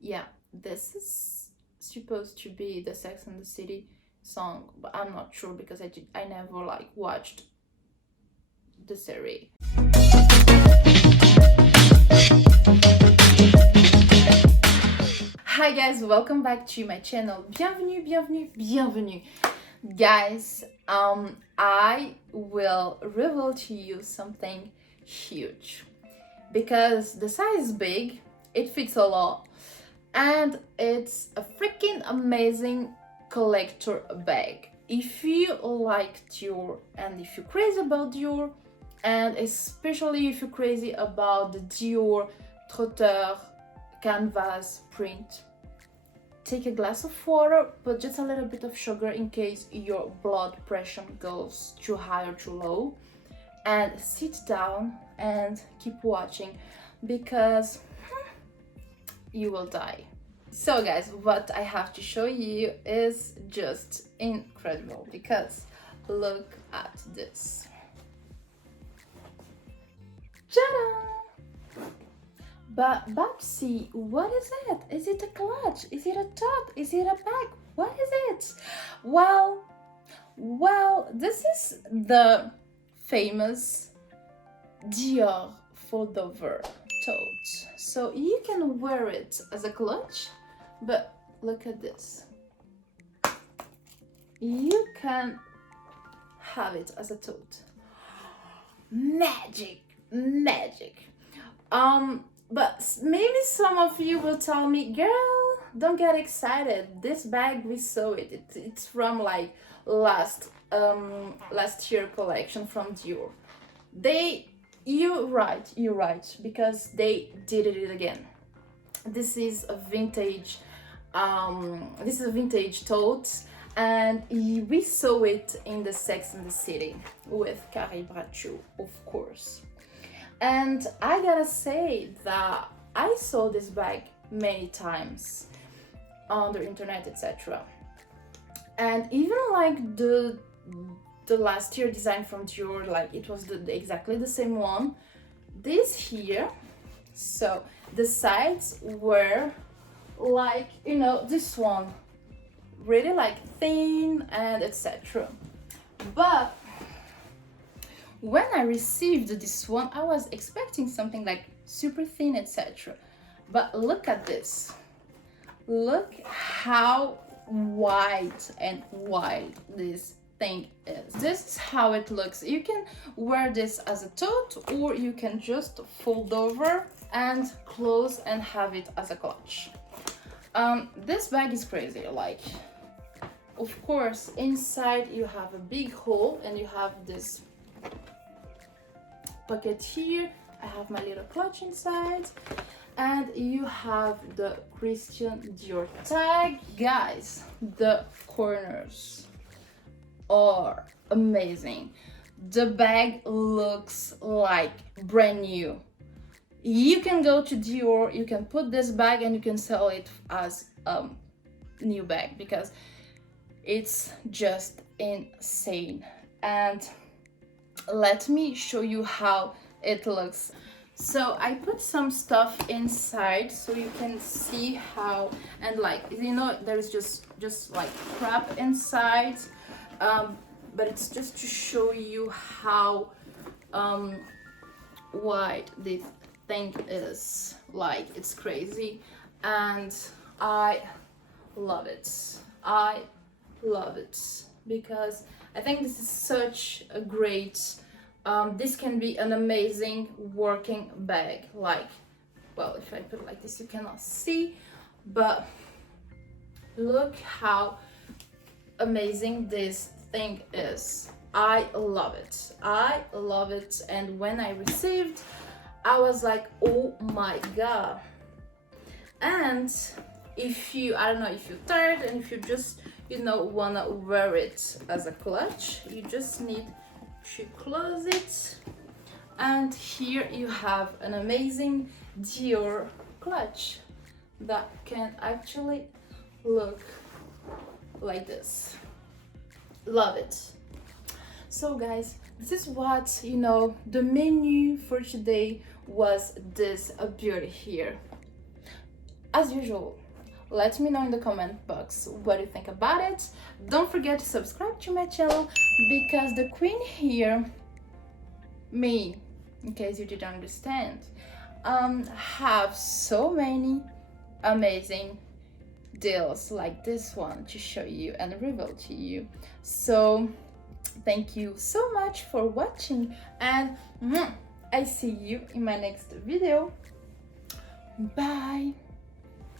Yeah, this is supposed to be the Sex and the City song, but I'm not sure because I never like watched the series. Hi guys, welcome back to my channel. Bienvenue, bienvenue, bienvenue. Guys, I will reveal to you something huge because the size is big, it fits a lot, and it's a freaking amazing collector bag. If you like Dior and if you're crazy about Dior, and especially if you're crazy about the Dior Tote canvas print, take a glass of water, but just a little bit of sugar in case your blood pressure goes too high or too low, and sit down and keep watching because you will die. So guys, what I have to show you is just incredible because look at this. Ta-da! But Babsy, what is it? Is it a clutch? Is it a tote? Is it a bag? What is it? Well, this is the famous Dior Foldover tote. So you can wear it as a clutch, but look at this. You can have it as a tote. Magic, magic. But maybe some of you will tell me, girl, don't get excited. This bag, we saw it. It's from like last year collection from Dior. You're right, because they did it again. This is a vintage tote, and we saw it in the Sex and the City with Carrie Bradshaw, of course. And I gotta say that I saw this bag many times on the internet, etc. And even like the last year design from Dior, like it was exactly the same one. This here, so the sides were like, you know, this one really like thin and etc. But when I received this one, I was expecting something like super thin, etc. But look at this. Look how wide and wide this thing is. This is how it looks. You can wear this as a tote, or you can just fold over and close and have it as a clutch. This bag is crazy. Like, of course, inside you have a big hole and you have this pocket here. I have my little clutch inside, and you have the Christian Dior tag. Guys, the corners are amazing. The bag looks like brand new. You can go to Dior, you can put this bag and you can sell it as a new bag because it's just insane. And let me show you how it looks. So I put some stuff inside so you can see how, and like, you know, there's just like crap inside, but it's just to show you how wide this thing is. Like, it's crazy, and I love it. I love it because I think this is such a great, this can be an amazing working bag. Like, well, if I put it like this, you cannot see, but look how amazing this thing is. I love it. I love it. And when I received, I was like, oh my god. And if you, I don't know, if you're tired and if you just, you know, wanna wear it as a clutch, you just need to close it, and here you have an amazing Dior clutch that can actually look like this. Love it. So guys, this is what, you know, the menu for today was this beauty here. As usual, let me know in the comment box what you think about it. Don't forget to subscribe to my channel, because the queen here, me, in case you didn't understand, have so many amazing deals like this one to show you and reveal to you. So thank you so much for watching, and I see you in my next video. Bye.